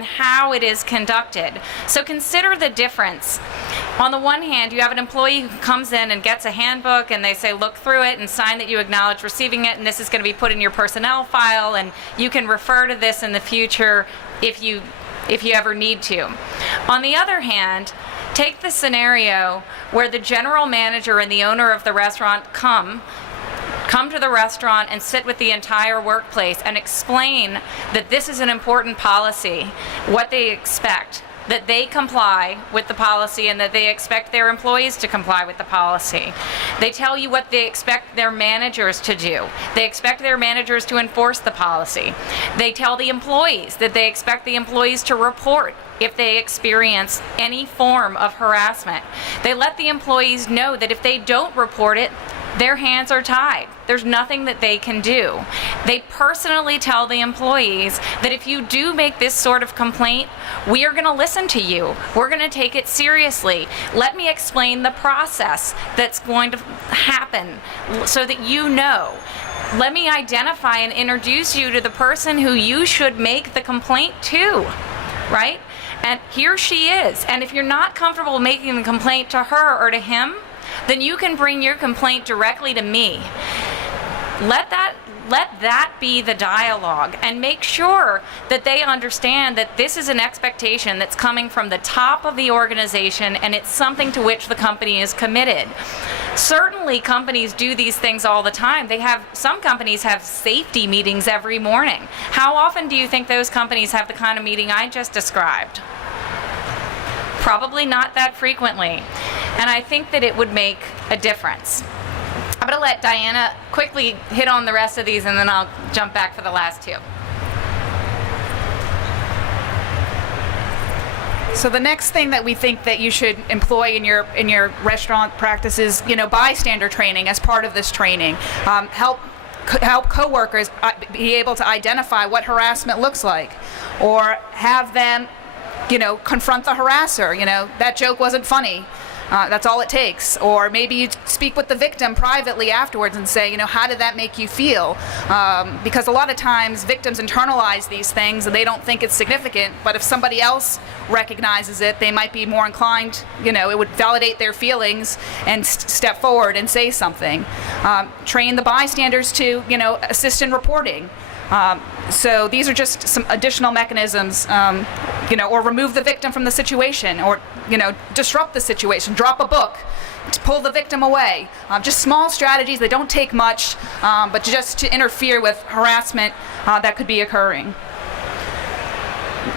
and how it is conducted. So consider the difference. On the one hand, you have an employee who comes in and gets a handbook and they say look through it and sign that you acknowledge receiving it, and this is going to be put in your personnel file and you can refer to this in the future if you ever need to. On the other hand, take the scenario where the general manager and the owner of the restaurant come to the restaurant and sit with the entire workplace and explain that this is an important policy, what they expect, that they comply with the policy and that they expect their employees to comply with the policy. They tell you what they expect their managers to do. They expect their managers to enforce the policy. They tell the employees that they expect the employees to report if they experience any form of harassment. They let the employees know that if they don't report it, their hands are tied. There's nothing that they can do. They personally tell the employees that if you do make this sort of complaint, we are going to listen to you. We're going to take it seriously. Let me explain the process that's going to happen so that you know. Let me identify and introduce you to the person who you should make the complaint to, right? And here she is. And if you're not comfortable making the complaint to her or to him, then you can bring your complaint directly to me. Let that be the dialogue, and make sure that they understand that this is an expectation that's coming from the top of the organization, and it's something to which the company is committed. Certainly companies do these things all the time. Some companies have safety meetings every morning. How often do you think those companies have the kind of meeting I just described? Probably not that frequently. And I think that it would make a difference. I'm going to let Diana quickly hit on the rest of these, and then I'll jump back for the last two. So the next thing that we think that you should employ in your restaurant practice is, bystander training as part of this training. Help coworkers be able to identify what harassment looks like, or have them, confront the harasser. That joke wasn't funny. That's all it takes. Or maybe you speak with the victim privately afterwards and say, how did that make you feel? Because a lot of times victims internalize these things and they don't think it's significant, but if somebody else recognizes it, they might be more inclined, it would validate their feelings and step forward and say something. Train the bystanders to, assist in reporting. So these are just some additional mechanisms, or remove the victim from the situation, or, disrupt the situation, drop a book, to pull the victim away. Just small strategies that don't take much, but just to interfere with harassment that could be occurring.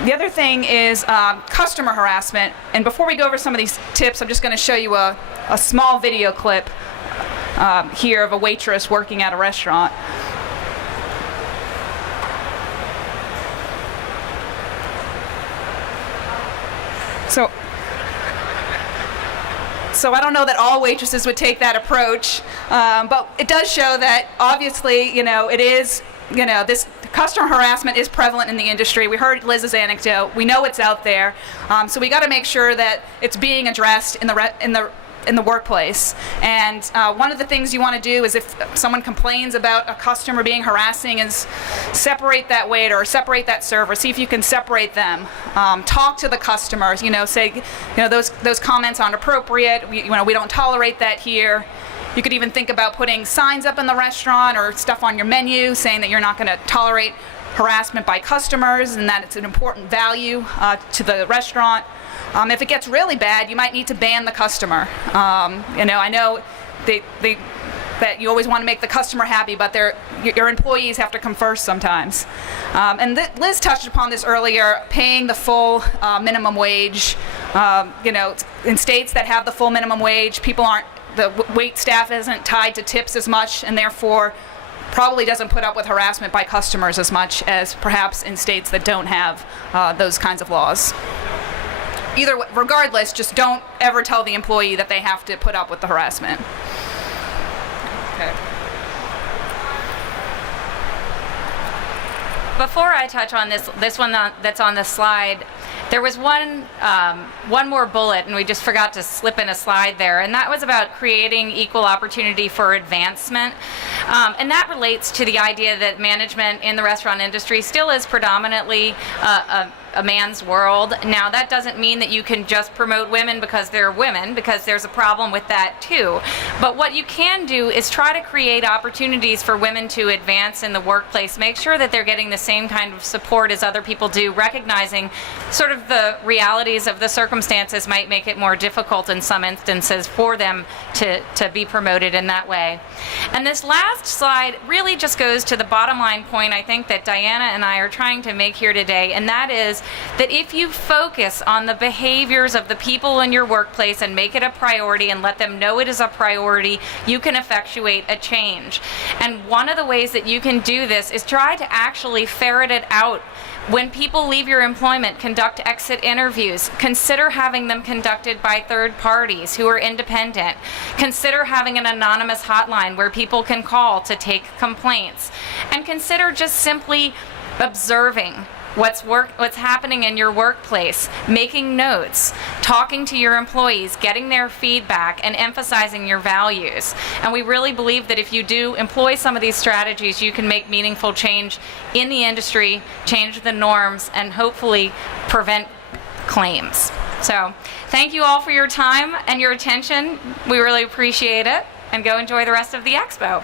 The other thing is customer harassment. And before we go over some of these tips, I'm just going to show you a small video clip here of a waitress working at a restaurant. So I don't know that all waitresses would take that approach, but it does show that obviously, it is, this customer harassment is prevalent in the industry. We heard Liz's anecdote. We know it's out there. So we got to make sure that it's being addressed in the workplace. And one of the things you want to do is, if someone complains about a customer being harassing, is separate that waiter or separate that server. See if you can separate them. Talk to the customers. Say, those comments aren't appropriate. We don't tolerate that here. You could even think about putting signs up in the restaurant or stuff on your menu saying that you're not going to tolerate harassment by customers and that it's an important value to the restaurant. If it gets really bad, you might need to ban the customer. I know that you always want to make the customer happy, but your employees have to come first sometimes. And Liz touched upon this earlier, paying the full minimum wage. In states that have the full minimum wage, the wait staff isn't tied to tips as much, and therefore probably doesn't put up with harassment by customers as much as perhaps in states that don't have those kinds of laws. Regardless, just don't ever tell the employee that they have to put up with the harassment. Okay. Before I touch on this one that's on the slide, there was one more bullet, and we just forgot to slip in a slide there, and that was about creating equal opportunity for advancement. And that relates to the idea that management in the restaurant industry still is predominantly a man's world. Now, that doesn't mean that you can just promote women because they're women, because there's a problem with that too. But what you can do is try to create opportunities for women to advance in the workplace. Make sure that they're getting the same kind of support as other people do, recognizing sort of the realities of the circumstances might make it more difficult in some instances for them to be promoted in that way. And this last slide really just goes to the bottom line point I think that Diana and I are trying to make here today, and that is that if you focus on the behaviors of the people in your workplace and make it a priority and let them know it is a priority, you can effectuate a change. And one of the ways that you can do this is try to actually ferret it out. When people leave your employment, conduct exit interviews. Consider having them conducted by third parties who are independent. Consider having an anonymous hotline where people can call to take complaints. And consider just simply observing what's happening in your workplace, making notes, talking to your employees, getting their feedback, and emphasizing your values. And we really believe that if you do employ some of these strategies, you can make meaningful change in the industry, change the norms, and hopefully prevent claims. So thank you all for your time and your attention. We really appreciate it, and go enjoy the rest of the expo.